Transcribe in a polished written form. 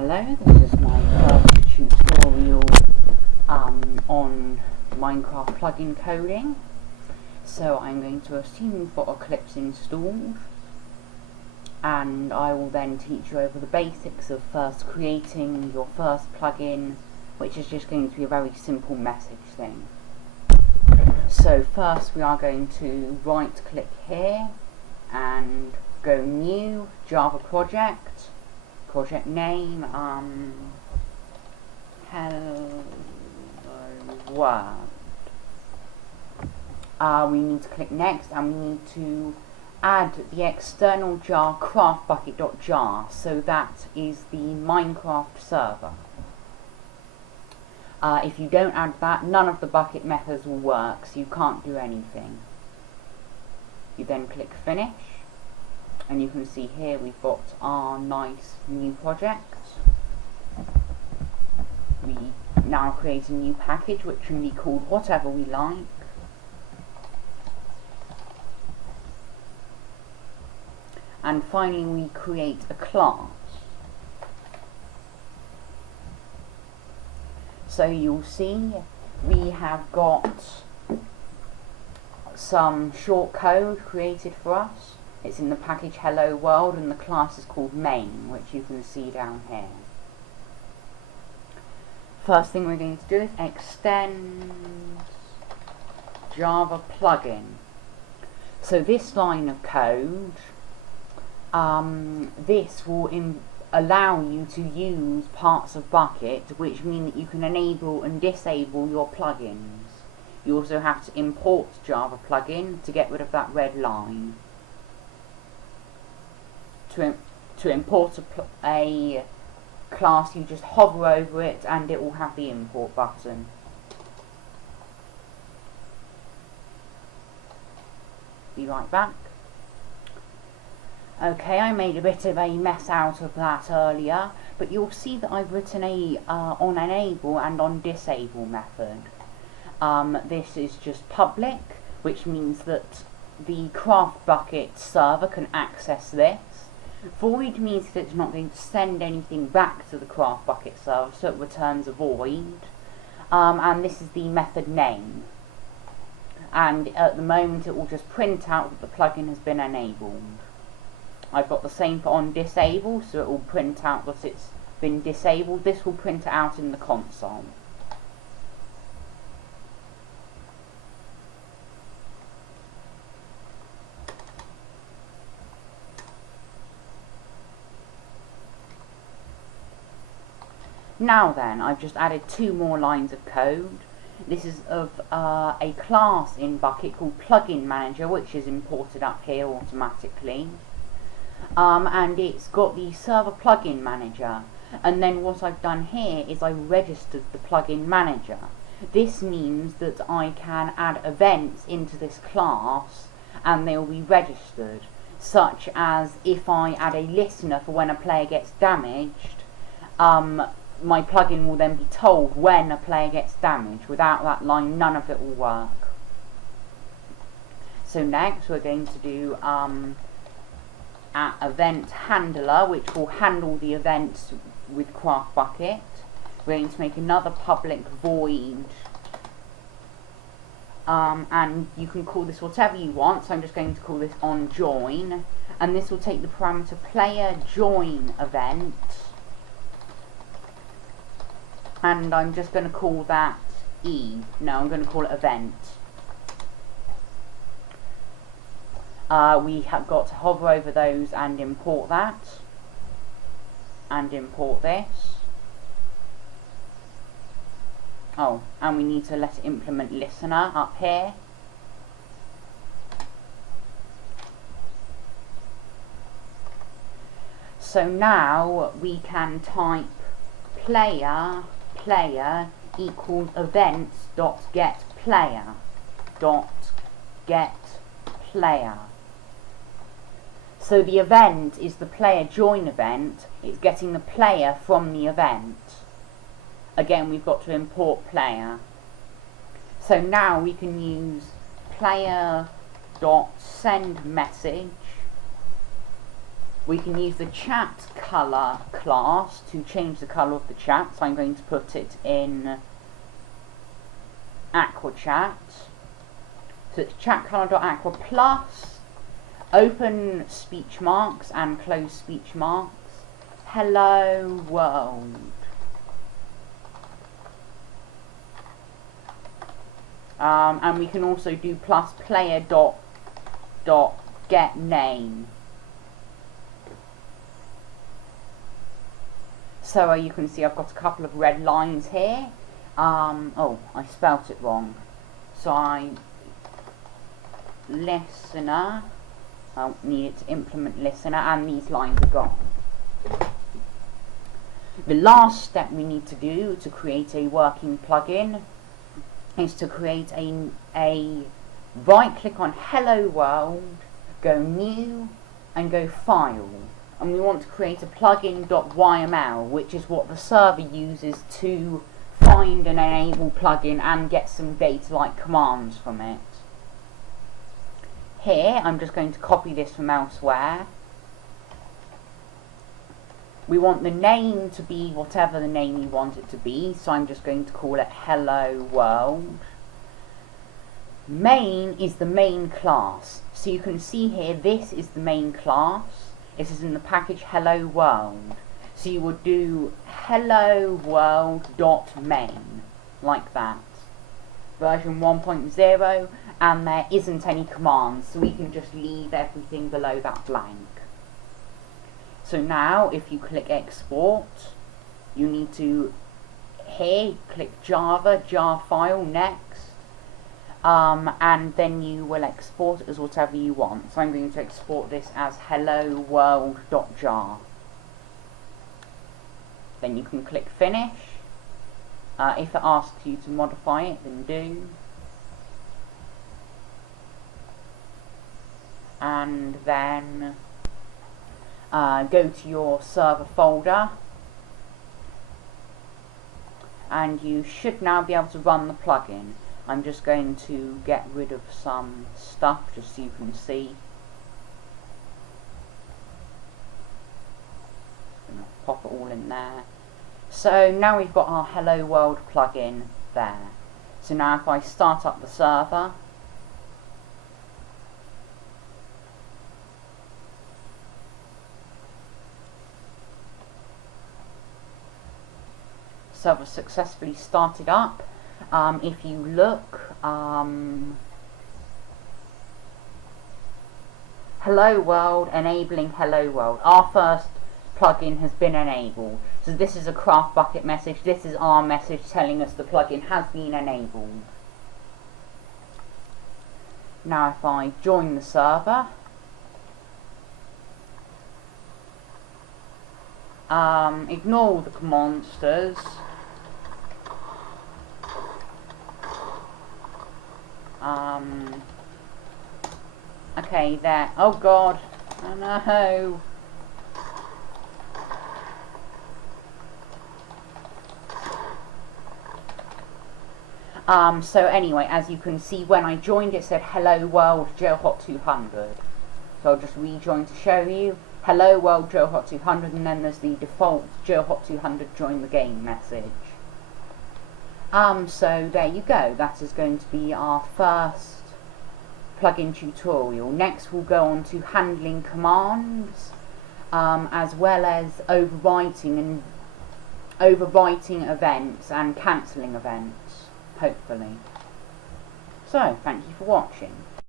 Hello, this is my first tutorial on Minecraft plugin coding. So I'm going to assume you've got Eclipse installed, and I will then teach you over the basics of first creating your first plugin, which is just going to be a very simple message thing. So first we are going to right click here and go new, Java project. Project name, hello world. We need to click next, and we need to add the external jar craftbucket.jar, so that is the Minecraft server. If you don't add that, none of the bucket methods will work, so you can't do anything. You then click finish, and you can see here we've got our nice new project. We now create a new package which can be called whatever we like. And finally we create a class. So you'll see we have got some short code created for us. It's in the package hello world, and the class is called main, which you can see down here. First thing we're going to do is extend Java plugin. So this line of code, this will allow you to use parts of Bukkit, which mean that you can enable and disable your plugins. You also have to import Java plugin to get rid of that red line. To import a class, you just hover over it and it will have the import button. Be right back. Okay, I made a bit of a mess out of that earlier, but you'll see that I've written a on enable and on disable method. This is just public, which means that the CraftBucket server can access this. Void means that it's not going to send anything back to the CraftBucket server, so it returns a void. And this is the method name. And at the moment it will just print out that the plugin has been enabled. I've got the same for on disable, so it will print out that it's been disabled. This will print it out in the console. Now then, I've just added 2 more lines of code. This is of a class in Bukkit called Plugin Manager, which is imported up here automatically. And it's got the server plugin manager. And then what I've done here is I registered the plugin manager. This means that I can add events into this class and they will be registered, such as if I add a listener for when a player gets damaged, my plugin will then be told when a player gets damaged. Without that line, none of it will work. So next we're going to do event handler, which will handle the events with CraftBucket. We're going to make another public void, and you can call this whatever you want, so I'm just going to call this on join, and this will take the parameter player join event, and I'm just going to call that No, I'm going to call it event. We have got to hover over those and import that, and import this. Oh, and we need to let it implement listener up here. So now we can type player equals events.getPlayer. So the event is the player join event. It's getting the player from the event. Again, we've got to import player. So now we can use player.sendMessage we can use the chat color class to change the color of the chat. So I'm going to put it in aqua chat. So it's chat color.aqua plus open speech marks and close speech marks. Hello world. And we can also do plus player dot get name. So you can see I've got a couple of red lines here. Oh, I spelt it wrong. So listener. I needed to implement listener, and these lines are gone. The last step we need to do to create a working plugin is to create a right click on Hello World, go New, and go File. And we want to create a plugin.yml, which is what the server uses to find and enable plugin and get some data like commands from it. Here, I'm just going to copy this from elsewhere. We want the name to be whatever the name you want it to be, so I'm just going to call it Hello World. Main is the main class. So you can see here, this is the main class. This is in the package Hello World. So you would do hello world.main, like that. Version 1.0, and there isn't any commands, so we can just leave everything below that blank. So now, if you click export, you need to, here, click Java, jar file, next, and then you will export it as whatever you want. So I'm going to export this as hello world.jar. Then you can click finish. If it asks you to modify it, then do. And then go to your server folder, and you should now be able to run the plugin. I'm just going to get rid of some stuff just so you can see. Gonna pop it all in there. So now we've got our Hello World plugin there. So now if I start up the server, server successfully started up. If you look, Hello World, enabling Hello World. Our first plugin has been enabled. So this is a craft bucket message. This is our message telling us the plugin has been enabled. Now if I join the server, ignore all the monsters. Okay, there. Oh god. Oh no. So anyway, as you can see, when I joined it said Hello World Joehot 200. So I'll just rejoin to show you. Hello World Joehot 200, and then there's the default Joehot 200 join the game message. So there you go. That is going to be our first plugin tutorial. Next we'll go on to handling commands, as well as overwriting events and cancelling events, hopefully. So, thank you for watching.